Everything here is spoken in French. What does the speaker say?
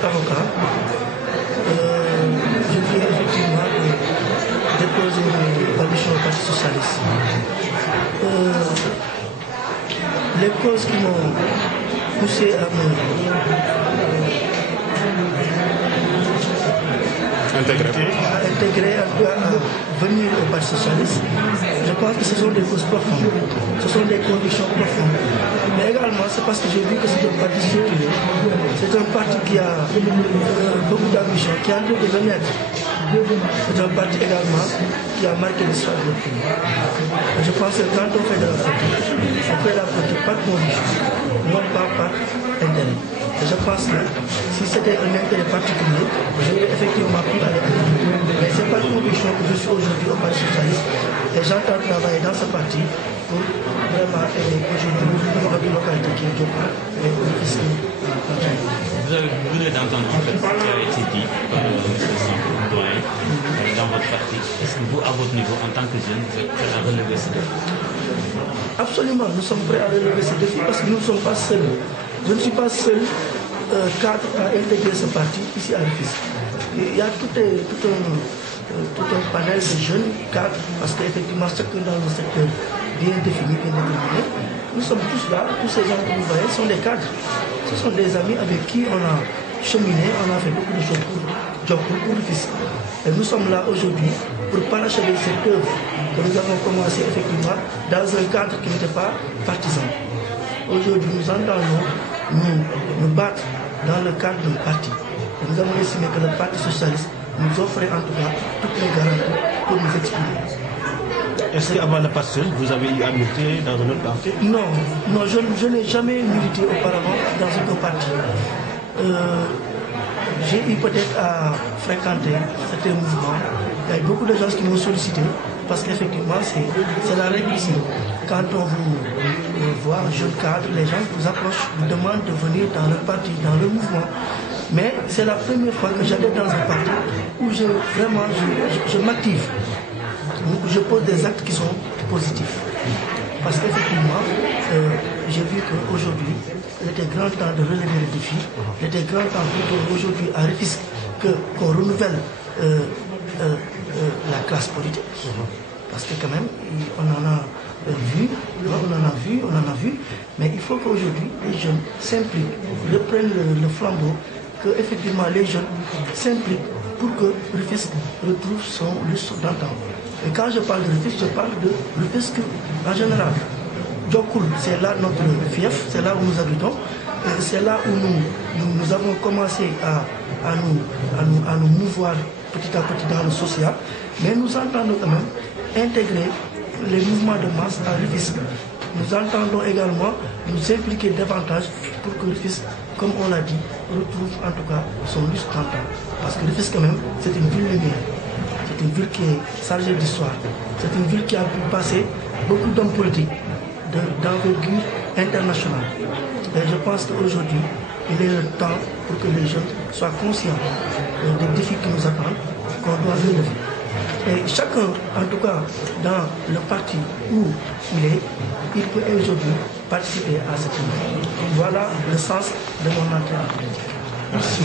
suis avocat. Je viens effectivement de déposer une parution au Parti socialiste. Les causes qui m'ont poussé à intégrer, à venir au Parti socialiste, je pense que ce sont des causes profondes, ce sont des convictions profondes. Mais également, c'est parce que j'ai vu que c'est un parti structuré, c'est un parti qui a beaucoup d'ambition, qui a en train de renaître. C'est un parti également qui a marqué l'histoire de notre pays. Je pense que quand on fait de la politique, on fait la politique par conviction, non pas par intérêt. Et je pense que si c'était un intérêt particulier, j'aurais effectivement pu aller à l'intérêt. Mais c'est par conviction que je suis aujourd'hui au Parti socialiste et j'entends travailler dans ce parti pour vraiment aider aujourd'hui une localité qui est Diopa et pour Vous venez d'entendre en fait ce qui a été dit par M. Doyen dans votre parti. Est-ce que vous, à votre niveau, en tant que jeune, vous êtes prêt à relever ce défi? Absolument, nous sommes prêts à relever ce défi parce que nous ne sommes pas seuls. Je ne suis pas seul cadre à intégrer ce parti ici à Rufisque. Il y a tout un panel de jeunes cadres parce qu'effectivement chacun dans le secteur bien défini, bien déterminé. Nous sommes tous là, tous ces gens que vous voyez sont des cadres. Ce sont des amis avec qui on a cheminé, on a fait beaucoup de choses pour Rufisque. Et nous sommes là aujourd'hui pour parachever cette œuvre que nous avons commencé effectivement dans un cadre qui n'était pas partisan. Aujourd'hui, nous entendons nous battre dans le cadre d'un parti. Et nous avons estimé que le Parti socialiste nous offrait en tout cas toutes les garanties pour nous exprimer. Est-ce qu'avant le Parti socialiste, vous avez eu à militer dans un autre parti? Non, je n'ai jamais milité auparavant dans un autre parti. J'ai eu peut-être à fréquenter certains mouvements. Il y a eu beaucoup de gens qui m'ont sollicité parce qu'effectivement, c'est la règle ici. Quand on vous voit un jeune cadre, les gens vous approchent, vous demandent de venir dans le parti, dans le mouvement. Mais c'est la première fois que j'allais dans un parti où je m'active, où je pose des actes qui sont positifs. Parce qu'effectivement, j'ai vu qu'aujourd'hui, il était grand temps de relever le défi. Il était grand temps aujourd'hui à Rufisque qu'on renouvelle la classe politique. Parce que quand même, on en a vu, mais il faut qu'aujourd'hui les jeunes s'impliquent, reprennent le flambeau, que effectivement les jeunes s'impliquent pour que Rufisque retrouve son lustre d'antan. Et quand je parle de Rufisque, je parle de Rufisque en général. Diokoul, c'est là notre fief, c'est là où nous habitons, c'est là où nous avons commencé à nous mouvoir petit à petit dans le social, mais nous entendons quand même intégrer les mouvements de masse à Rufisque. Nous entendons également nous impliquer davantage pour que Rufisque, comme on l'a dit, retrouve en tout cas son lustre d'antan. Parce que Rufisque quand même, c'est une ville lumière. C'est une ville qui est chargée d'histoire. C'est une ville qui a pu passer beaucoup d'hommes politiques d'envergure internationale. Et je pense qu'aujourd'hui, il est le temps pour que les jeunes soient conscients des défis qui nous attendent, qu'on doit relever. Et chacun, en tout cas, dans le parti où il peut aujourd'hui participer à cette œuvre. Voilà le sens de mon entrée en politique. Merci.